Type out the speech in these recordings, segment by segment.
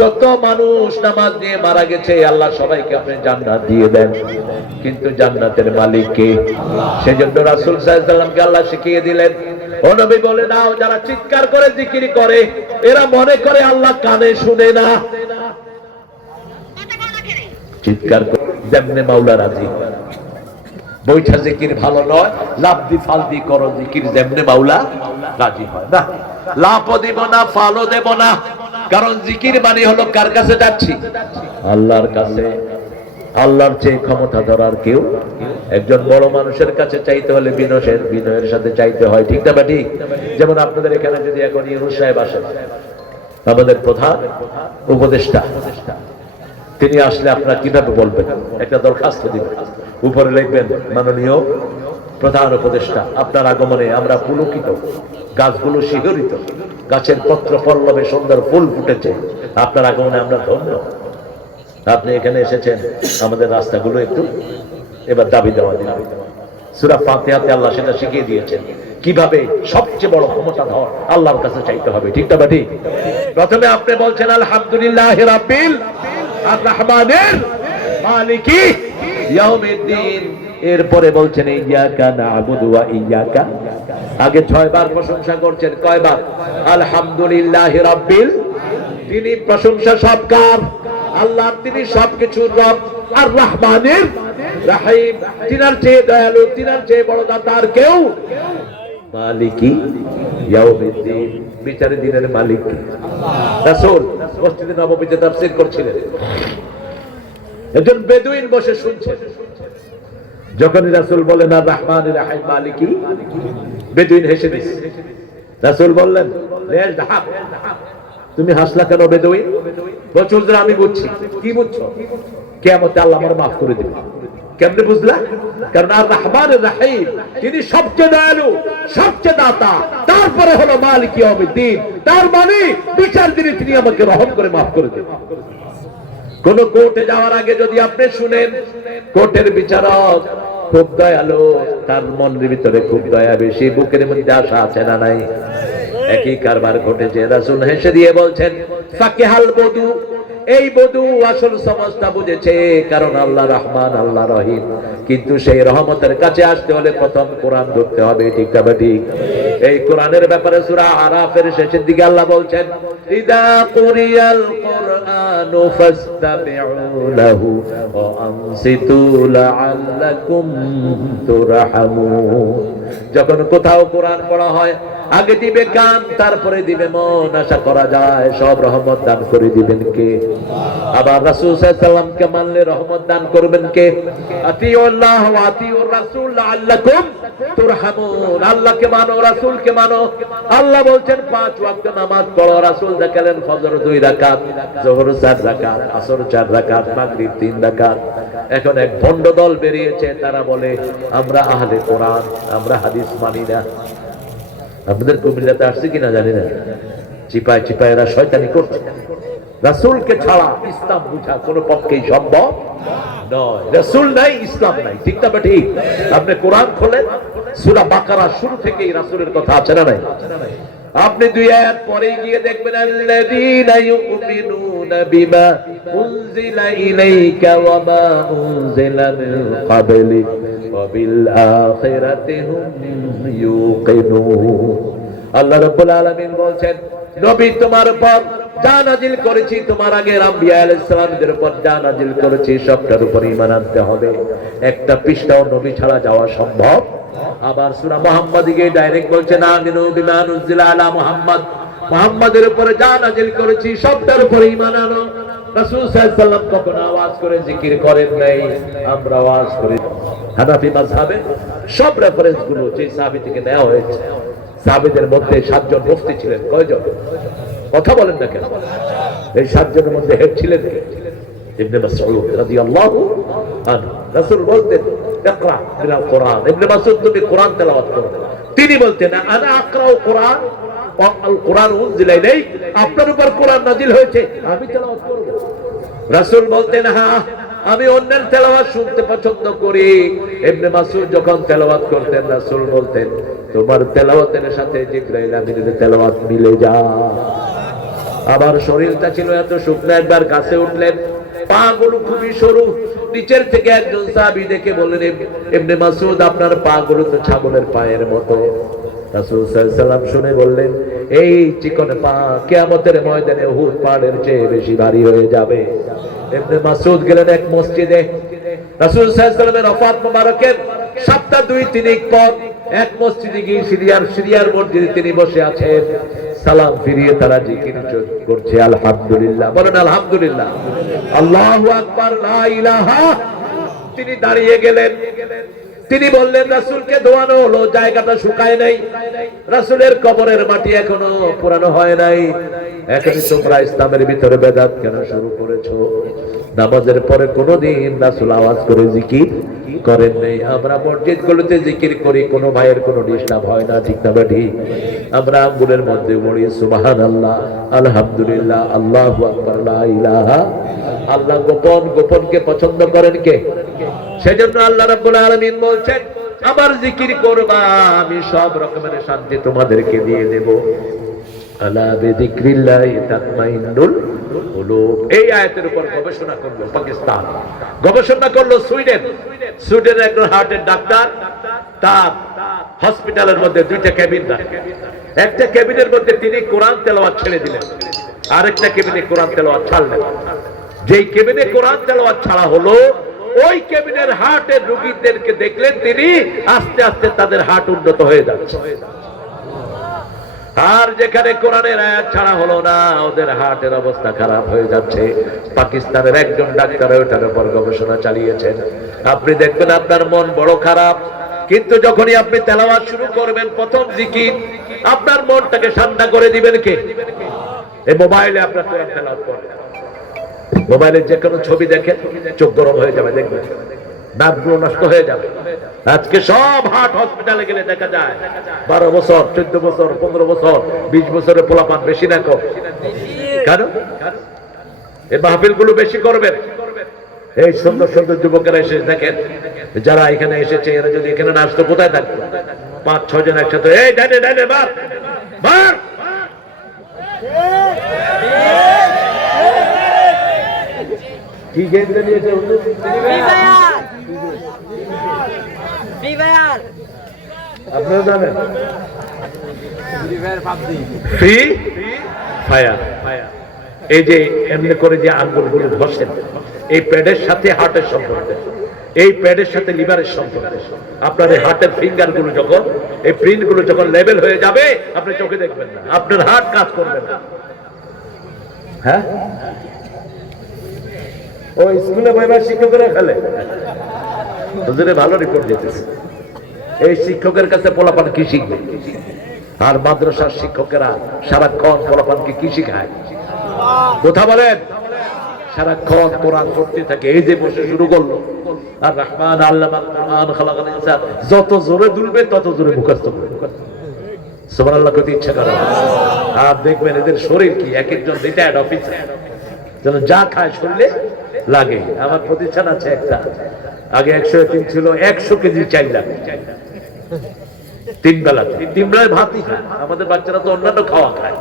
যত মানুষ নামাজ দিয়ে মারা গেছে, আল্লাহ সবাইকে আপনি জান্নাত দিয়ে দেন। কিন্তু জান্নাতের মালিক কে? সেজন্য রাসূল সাল্লাল্লাহু আল্লাহ শিখিয়ে দিলেন, ও নবী বলে যারা চিৎকার করে জিকির করে, এরা মনে করে আল্লাহ কানে শুনে না। চিৎকার করে, যেমনে মাওলা রাজি। বৈঠা জিকির ভালো নয় লাভ দি ফাল দি করো জিকির, যেমনে মাওলা রাজি হয় না। লাভও দিব না, ফালও দেব না। কারণ জিকির মানে হলো কার কাছে যাচ্ছি? আল্লাহর কাছে। আল্লাহর চেয়ে ক্ষমতা ধরার কেউ একজন বড় মানুষের কাছে চাইতে হলে বিনয়ের বিনয়ের সাথে চাইতে হয়। ঠিক না বা ঠিক? যেমন আপনাদের এখানে যদি এখন ইউনুস সাহেব আসেন আমাদের প্রধান উপদেষ্টা, তিনি আসলে আপনারা কীভাবে বলবেন, একটা দরখাস্ত দিবেন। উপরে লিখবেন, মাননীয় প্রধান উপদেষ্টা, আপনার আগমনে আমরা পুলকিত, গাছগুলো শিহরিত, গাছের পত্র পল্লবে সুন্দর ফুল ফুটেছে, আপনার আগমনে আমরা ধন্য। আপনি এখানে এসেছেন, আমাদের রাস্তাগুলো একটু এবার দাবি দেওয়া দিন। সুরা ফাতিহাতে আল্লাহ সেটা শিখিয়ে দিয়েছেন, কীভাবে সবচেয়ে বড় ক্ষমতা ধর আল্লাহর কাছে চাইতে হবে, ঠিক না বা ঠিক প্রথমে আপনি বলছেন, আলহামদুলিল্লাহ রাব্বিল আর রহমানের মালিকি ইয়াউমিদ্দিন। এরপরে বলছেন আগে ছয়বার প্রশংসা করছেন, কয়বার? আলহামদুলিল্লাহ তিনি প্রশংসা সবকার আল্লাহ তিনি সবকিছুর রব আর রহমানের রাহিম। তিনার চেয়ে দয়ালু, তিনার চেয়ে বড় দাতার কেউ মালিকি বিচারের দিনের মালিক করছিলেন। একজন বেদুইন বসে শুনছেন। যখনই রাসূল বলেন, আর রহমান রাহিম মালিকি বেদুইন হেসে দিছে রাসূল বললেন তুমি হাসলা কেন বেদুইন? বলছো, হুজুর, আমি বুঝছি। কি বুঝছ? কিয়ামতে আল্লাহ আমার মাফ করে দিবে। কেমনে বুঝলা? কারণ আর রহমান রাহিম, তিনি সবচেয়ে দয়ালু, সবচেয়ে দাতা। তারপরে হলো মালিক তার মানে বিচার দিনে তিনি আমাকে রহম করে মাফ করে দেবেন। কোন কোর্টে যাওয়ার আগে যদি আপনি শুনেন, কোর্টের বিচারক খুব দয়ালো, তার মনের ভিতরে খুব দয়া বেশি, বুকের মধ্যে আশা আছে না নাই? একই কারবার ঘটেছে। রাসুল হেসে দিয়ে বলছেন, ফাকিহাল বধু এই বধু আসল সমাজটা বুঝেছে, কারণ আল্লাহ রহমান, আল্লাহ রহিম। কিন্তু সেই রহমতের কাছে আসতে হলে প্রথম কোরআন ধরতে হবে, ঠিক তবে ঠিক? এই কোরআনের ব্যাপারে সূরা আরাফের শেষের দিকে আল্লাহ বলছেন, ইদা কুরআনু যখন কোথাও কোরআন পড়া হয়, আগে দিবে কান তারপরে দিবে মন, আশা করা যায়, সব রহমত দান করে দিবেন কে? আবার রাসূল সাল্লাল্লাহু কে মানলে রহমত দান করবেন কে? আতিউল্লাহ আতিউর রাসূল তুরহামুন। আল্লাহকে মানো, রাসূলকে মানো। আল্লাহ বলছেন, পাঁচ ওয়াক্ত নামাজ পড়ো, রাসূল দেখালেন, ফজর দুই রাকাত যোহর চার রাকাত, আসর চার রাকাত, মাগরিব তিন রাকাত। এখন এক ভণ্ড দল বেরিয়েছে, তারা বলে, আমরা আহলে কোরআন, আমরা হাদিস মানি না। আপনাদের কুমিল্লাতে আসছে কিনা জানি না। চিপায় চিপায় এরা শয়তানি করছে। রাসূলকে ছাড়া ইসলাম বুঝা কোনো পক্ষেই সম্ভব নয়। রাসূল নাই, ইসলাম নাই। ঠিক না ঠিক আপনি কোরআন খোলেন, সূরা বাকারা শুরু থেকেই রাসূলের কথা আছে না নাই? আপনি দুই আয়াত পরে গিয়ে দেখবেন, আল্লাযীনা ইউমিনুনা বিমা উনজিলা ইলাইকা ওয়া মা উনজিলা মিন আল্লাহ রাব্বুল আলামিন বলছেন, নবী তোমার উপর যা নাজিল করেছি, তোমার আগে আম্বিয়া আলাইহিস সালামদের উপর যা নাজিল করেছি, সবটার উপর ঈমান আনতে হবে। একটা পৃষ্ঠাও নবী ছাড়া যাওয়া সম্ভব আবার সূরা মুহাম্মাদিকে ডাইরেক্ট বলছে, না, আমিনু বিমা নুজিলা আলা মুহাম্মদ। মুহাম্মাদের উপরে যা নাজিল করেছি, সবটার উপর ঈমান আনো। রাসূল সাল্লাল্লাহু আলাইহি সাল্লাম কখনো আওয়াজ করে জিকির করেন নাই। আমরা আওয়াজ করি। হানাফি মাযহাবে সব রেফারেন্সগুলো যে সাহাবী থেকে নেওয়া হয়েছে, সাহাবীদের মধ্যে সাতজন মুফতি ছিলেন, কয়জন? কথা বলেন না কেন? এই সাতজনের মধ্যে হেড ছিলেন ইবনে মাসউদ রাদিয়াল্লাহু আনহু। রাসূল বলতেন, ইকরা কোরআন। ইবনে মাসউদ তুমি কোরআন তেলাওয়াত করো। তিনি বলতেন, আনা আকরাউ কোরআন আল ইলাইক। আপনার উপর কোরআন নাজিল হয়েছে, আমি তেলাওয়াত করব। রাসূল বলতেন হ্যাঁ আমি অন্যের তেলাওয়াত শুনতে পছন্দ করি। ইবনে মাসউদ যখন তেলাওয়াত করতেন, রাসূল বলতেন, তোমার তেলাওয়াতের সাথে জিবরাইল আমিনের মিলে যায় আবার শরীরটা ছিল এত শুকনো, একবার গাছে উঠলেন পা গুলো খুবই সরু, নিচের থেকে একজন দেখে বললেন এমনি মাসুদ আপনার পা গুলো তো ছাগলের পায়ের মতো। সাল্লাম শুনে বললেন এই চিকন পা কিয়ামতের ময়দানে উহুদ পাহাড়ের চেয়ে বেশি ভারী হয়ে যাবে। এমনি মাসুদ গেলেন এক মসজিদে। রাসূল মোবারকের সপ্তাহ দুই পর এক মসজিদে গিয়ে সিরিয়ার সিরিয়ার মসজিদে তিনি বসে আছেন। সালাম ফিরিয়ে তারা জিকির করছে, আলহামদুলিল্লাহ। বলেন, আলহামদুলিল্লাহ। আল্লাহু আকবার, লা ইলাহা। তিনি দাঁড়িয়ে গেলেন। তিনি বললেন, রাসূলকে দোয়ানো হলো, জায়গাটা শুকায় নাই। রাসূলের কবরের মাটি এখনও পুরানো হয় নাই। এখনই তোমরা ইসলামের ভিতরে বেদাত কেন শুরু করেছ। নামাজের পরে কোনোদিন রাসূল আওয়াজ করে জিকির করেন আমরা মসজিদ গুলোতে জিকির করি, কোনো ভাইয়ের কোনো ডিস্টার্ব হয় না, ঠিক না আমরা আঙ্গুলের মধ্যে সুবাহান আল্লাহ আলহামদুলিল্লাহ, আল্লাহু আকবার আল্লাহ, গোপন, গোপনকে পছন্দ করেন কে? সেজন্য আল্লাহ রাব্বুল আলামিন বলছেন, আমার জিকির করবা, আমি সব রকমের শান্তি তোমাদেরকে দিয়ে দেব। আলা বিযিকরিল্লাহি তাতমাইন্নুল কুলুব। এই আয়াতের উপর গবেষণা করল পাকিস্তান, গবেষণা করল সুইডেন। সুইডেনের একজন হার্টের ডাক্তার, তার হসপিটালের মধ্যে দুইটা রাখে। একটা কেবিনের মধ্যে তিনি কোরআন তেলাওয়াত ছেড়ে দিলেন, আরেকটা কেবিনে কোরআন তেলাওয়াত ছাড়লেন। যেই কেবিনে কোরআন তেলাওয়াত ছাড়া হলো ওই কেবিনের হার্টের রোগীদেরকে দেখলেন তিনি, আস্তে আস্তে তাদের হার্ট উন্নত হয়ে যাচ্ছে। আর যেখানে কোরআনের আয়াত ছাড়া হলো না, ওদের হার্টের অবস্থা খারাপ হয়ে যাচ্ছে। পাকিস্তানের একজন ডাক্তার ওটার উপর গবেষণা চালিয়েছেন। আপনি দেখবেন আপনার মন বড় খারাপ, কিন্তু যখনই আপনি তেলাওয়াত শুরু করবেন প্রথম জিকির, আপনার মনটাকে ঠান্ডা করে দিবেন কে? এই মোবাইলে আপনার তেলাওয়াত করবেন মোবাইলে যে কোনো ছবি দেখেন চোখ গরম হয়ে যাবে দেখবেন দাঁতগুলো নষ্ট হয়ে যাবে। আজকে সব হার্ট হসপিটালে গেলে দেখা যায়, বারো বছর, চোদ্দ বছর, পনেরো বছর, বিশ বছরের পোলাপান বেশি না কম। কেন এই মাহফিলগুলো বেশি করবেন। এই সুন্দর সুন্দর যুবকেরা এসে দেখেন, যারা এখানে এসেছে, এরা যদি এখানে না আসতো, কোথায় থাকতো? পাঁচ, ছয় জন একসাথে, এই, ডাইনে ডাইনে, মার মার! কি গেম নিয়েছে হুজুর আপনারা জানেন? ফ্রি? ফায়ার। এই যে এমনি করে যে আঙ্গুলগুলো ঘষেন এই প্যাডের সাথে হার্টের সম্পর্ক। এই প্যাডের সাথে লিভারের সম্পর্ক। আপনার এই হার্টের ফিঙ্গারগুলো যখন এই প্রিন্টগুলো যখন লেভেল হয়ে যাবে আপনি চোখে দেখবেন না। আপনার হার্ট কাজ করবে না। হ্যাঁ? ও স্কুলে বইবার শিক্ষকেরা ফেলে হুজুরে ভালো রিপোর্ট দিতেছে। এই শিক্ষকের কাছে পোলাপান কি শিখবে? আর মাদ্রাসার শিক্ষকেরা সারাক্ষণ পোলাপানকে কি শিখায়? বলেন। সারাক্ষণ কোরআন পড়তে থাকে। এই যে বসে শুরু করল। আর রহমান আল্লাহ খালাকাল ইনসান যত জোরে দুলবে, তত জোরে মুখস্থ করবে। সুবহানাল্লাহ করতে ইচ্ছা করে আর দেখবেন এদের শরীর কি? এক একজন রিটায়ার্ড অফিসার যেন যা খায় শরীরে লাগে। আমার প্রতিষ্ঠান আছে একটা। আগে একশো তিন ছিল, একশো কেজি চাই লাগে। তিন বেলা তিন। বেলায় ভাতই খায়। আমাদের বাচ্চারা তো অন্যান্য খাওয়া খায়।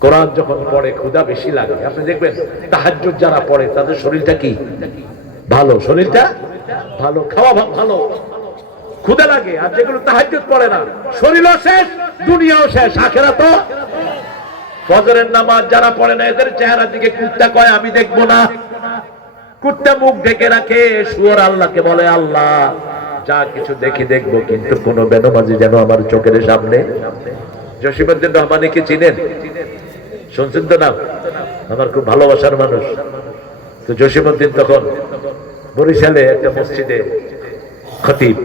কোরআন যখন পড়ে, ক্ষুধা বেশি লাগে। আপনি দেখবেন, তাহাজ্জুদ যারা পড়ে, তাদের শরীরটা কি? ভালো। শরীরটা ভালো, খাওয়া ভালো। ক্ষুধা লাগে, আর যেগুলো তাহাজ্জুদ পড়ে না। শরীরও শেষ, দুনিয়াও শেষ আখেরা তো ফজরের নামাজ যারা পড়ে না, এদের চেহারা দিকে কুত্তা কয়, আমি দেখব না। কুত্তা মুখ ঢেকে রাখে, শুয়োর আল্লাহকে বলে, আল্লাহ, যা কিছু দেখি দেখব, কিন্তু কোনো বেনমাজি যেন আমার চোখের সামনে জসিমুদ্দিন রহমানিকে চিনেন। শুনছেন তো নাম আমার খুব ভালোবাসার মানুষ। তো জসিমুদ্দিন তখন বরিশালে একটা মসজিদে খতিব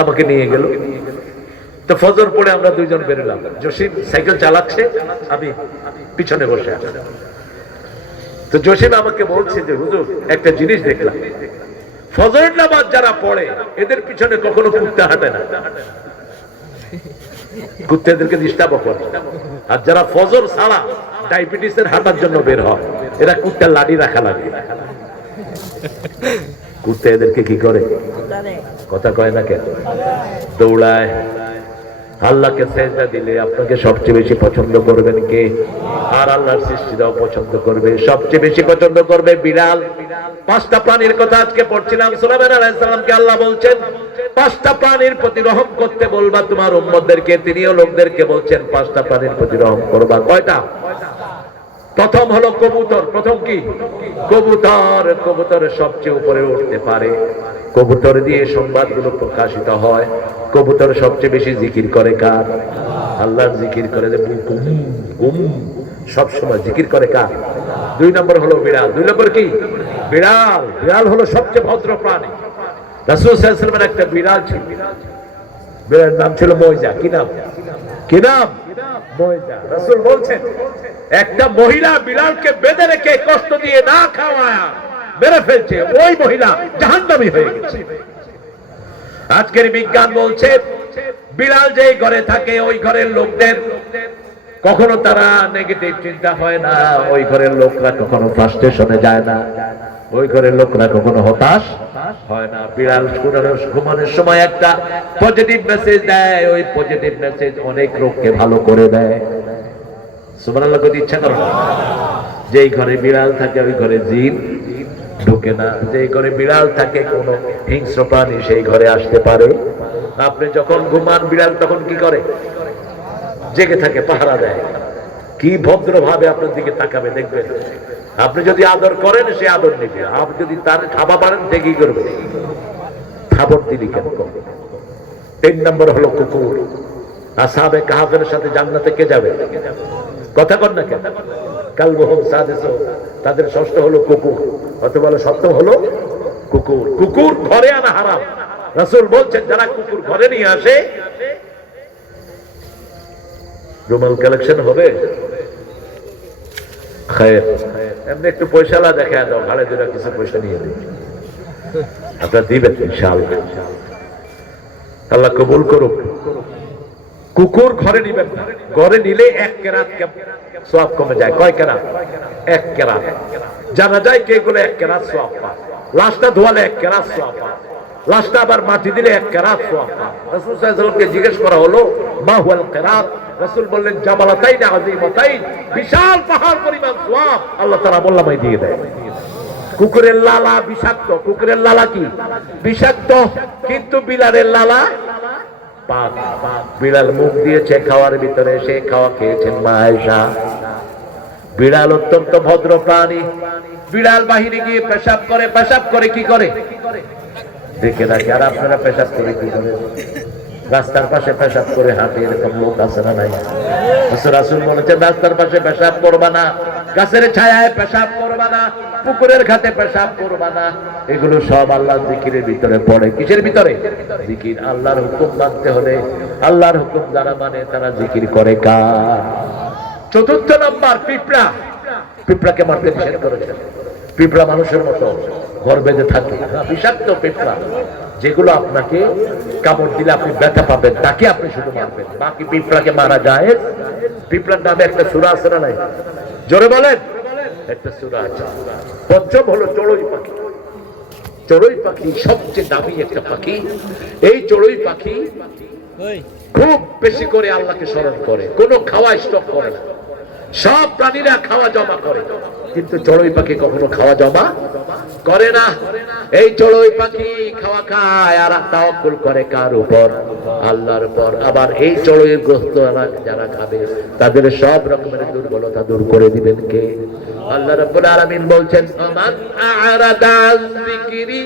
আমাকে নিয়ে গেল। তো ফজর পড়ে আমরা দুইজন বেরোলাম। জসিম সাইকেল চালাচ্ছে, আমি পিছনে বসে আছি। তো জসিম আমাকে বলছে যে হুজুর একটা জিনিস দেখলাম। ফজর নামাজ যারা পড়ে এদের পিছনে কখনো কুত্তে হাঁটে না। কুত্তে এদেরকে ডিস্টার্ব করে আর যারা ফজর ছাড়া ডায়াবেটিসের হাঁটার জন্য বের হয় এরা কুত্তার লাঠি রাখা লাগে। কুত্তে এদেরকে কি করে? কথা কয় না কেন? দৌড়ায়। আল্লাহকে সেজদা দিলে আপনাকে সবচেয়ে বেশি পছন্দ করবেন কে? আর আল্লাহর সৃষ্টিটাও পছন্দ করবে। সবচেয়ে বেশি পছন্দ করবে বিড়াল পাঁচটা প্রাণীর কথা আজকে পড়ছিলাম। সুলাইমান আলাইহিস সালামকে আল্লাহ বলছেন, পাঁচটা প্রাণীর প্রতি রহম করতে বলবা তোমার উম্মতদেরকে, তিনিও লোকদেরকে বলছেন, পাঁচটা প্রাণীর প্রতি রহম করবা। কয়টা? প্রথম হলো কবুতর, প্রথম কি? কবুতর কবুতরের সবচেয়ে উপরে উঠতে পারে। কবুতর দিয়ে সংবাদগুলো প্রকাশিত হয়। কবুতর সবচেয়ে বেশি জিকির করে কার? আল্লাহর জিকির করে যে গুম গুম। সব সময় জিকির করে কার? দুই নম্বর হলো বিড়াল। দুই নম্বর কি? বিড়াল। বিড়াল হলো সবচেয়ে ভদ্র প্রাণী। রাসূল একটা বিড়াল ছিল। বিড়ালের নাম ছিল ময়জা। কি নাম? কি নাম? একটা মহিলা বিড়ালকে বেঁধে রেখে কষ্ট দিয়ে না খাওয়ায়, মেরে ফেলছে। ওই মহিলা জাহান্নামী হয়ে গেছে। আজকের বিজ্ঞান বলছে বিড়াল যেই ঘরে থাকে ওই ঘরের লোকদের, কখনো তারা নেগেটিভ চিন্তা হয় না, ওই ঘরের লোকরা কখনো ফ্রাস্ট্রেশনে যায় না। ওই ঘরের লোকরা কখনো হতাশ? হয় না। বিড়াল ঘুমানোর সময় একটা পজিটিভ মেসেজ দেয়। ওই পজিটিভ মেসেজ অনেক রোগকে ভালো করে দেয়। ইচ্ছা করো? যেই ঘরে বিড়াল থাকে, ওই ঘরে জিন ঢুকে না। ঘরে বিড়াল থাকে, কোনো হিংস্র প্রাণী সেই ঘরে আসতে পারে। আপনি যখন ঘুমান, বিড়াল তখন কি করে? জেগে থাকে, পাহারা দেয়। কি ভদ্র ভাবে আপনার দিকে তাকাবে, দেখবেন। আপনি যদি আদর করেন, সে আদর নিবে। আপনি যদি তার খাবা পারেন সে কি করবে? খাবার দিলি কেন তিন নম্বর হলো কুকুর। আর আসাবে কাহাফের সাথে জান্নাতে কে যাবে? কথা কর না কেন? কাল বহুম সাদেশ তাদের ষষ্ঠ হলো কুকুর। অথবা সপ্তম হলো কুকুর। কুকুর ঘরে আনা হারাম। রাসূল বলছেন, যারা কুকুর ঘরে নিয়ে আসে, রুমাল কালেকশন হবে? এমনি একটু পয়সালা দেখা দাও ঘাড়ে দুটা কিছু পয়সা নিয়ে দিই আপনার দিবেন আল্লাহ কবুল করুক। কুকুর ঘরে নিবেন ঘরে নিলে এক কেরাত সব কমে যায়। কয় কেরাত? এক কেরাত। জানা যায় কে গুলো এক কেরাত সব লাশটা ধোয়ালে এক কেরাত সব লাশটা আবার মাটি দিলে এক কেরাত সব জিজ্ঞেস করা হলো, মা হুয়াল কেরাত? রাসূল বললেন জাবালাতাইন আযীমাতাইন, বিশাল পাহাড় পরিমাণ সওয়াব আল্লাহ তাআলা বললামই দিয়ে দেয়। কুকুরের লালা বিষাক্ত। কুকুরের লালা কি? বিষাক্ত। কিন্তু বিলারের লালা পাক। বিড়াল মুখ দিয়েছে খাওয়ার ভিতরে সে খাওয়া খেয়েছেন মা আয়েশা বিড়াল অত্যন্ত ভদ্র প্রাণী। বিড়াল বাহিরে গিয়ে পেশাব করে পেশাব করে কি করে? দেখে রাখে। আর আপনারা পেশাব করে কি করে? রাস্তার পাশে পেশাব করে হাঁটে, এরকম লোক আছে না নাই? রাসুল বলেছেন রাস্তার পাশে পেশাব করবা না, গাছের ছায়ায় পেশাব করবা না, পুকুরের ঘাটে পেশাব করবা না। এগুলো সব আল্লাহর জিকিরের ভিতরে পড়ে। কিসের ভিতরে? জিকির। আল্লাহর হুকুম মানতে হলে আল্লাহর হুকুম যারা মানে তারা জিকির করে কার? চতুর্থ নম্বর, পিঁপড়া। পিঁপড়াকে মারতে নিষেধ করেছেন পিঁপড়া মানুষের মতো। ঘর বেঁধে থাকে। বিষাক্ত পিঁপড়া। যেগুলো আপনাকে কামড় দিলে আপনি ব্যথা পাবেন তাকে আপনি শুধু মারবেন। বাকি পিঁপড়াকে মারা যায়। পিঁপড়ার নামে একটা সুরা আছে না নাই? জোরে বলেন? একটা সুরা আছে। পঞ্চম হলো চড়ুই পাখি। চড়ুই পাখি সবচেয়ে দামি একটা পাখি। এই চড়ুই পাখি খুব বেশি করে আল্লাহকে স্মরণ করে। কোনো খাওয়া স্টক করে না। সব প্রাণীরা খাওয়া জমা করে। কিন্তু চড়ুই পাখি কখনো খাওয়া জমা করে না। এই চড়ুই পাখি খাওয়া খায় আর তাওয়াক্কুল করে কার উপর? আল্লাহর উপর। আবার এই চড়ুই গ্রস্ত যারা খাবে, তাদের সব রকমের দুর্বলতা দূর করে দিবেন কে? আল্লাহ রাব্বুল আলামিন বলছেন আমান আ'রাদা যিকরি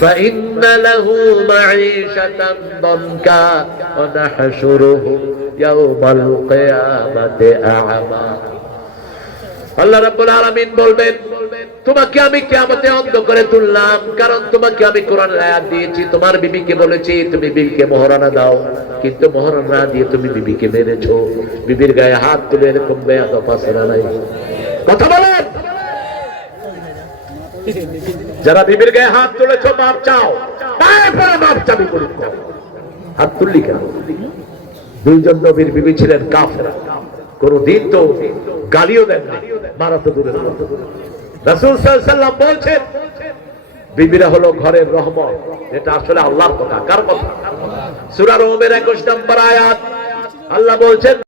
فإن له معيشة ضنكا ونحشره يوم القيامة أعمى আল্লাহ রাব্বুল আলামিন বলবেন তোমাকে আমি কিয়ামতে অন্ধ করে তুললাম কারণ তোমাকে আমি কোরআনের আয়াত দিয়েছি তোমার বিবিকে বলেছি তুমি বিবিকে মহারানা দাও কিন্তু মহারানা না দিয়ে তুমি বিবিকে মেরেছো বিবির গায়ে হাত তুলে এরকম বেয়াদব আছে না নাই কথা বলেন যারা বিবির গায়ে হাত তুলেছ, মাপ চাও। পায়ে পড়ে মাপ চাবি হাত তুললি কেন? দুইজন নবীর বিবি ছিলেন কাফেরা। কোন দিন তো গালিও দেন মারা তো দূরে রাসূল সাল্লাল্লাহু বলছেন, বিবিরা হলো ঘরের রহমত। এটা আসলে আল্লাহর কথা। কার কথা? সূরা ওমের 21 নম্বর আয়াত। আল্লাহ বলছেন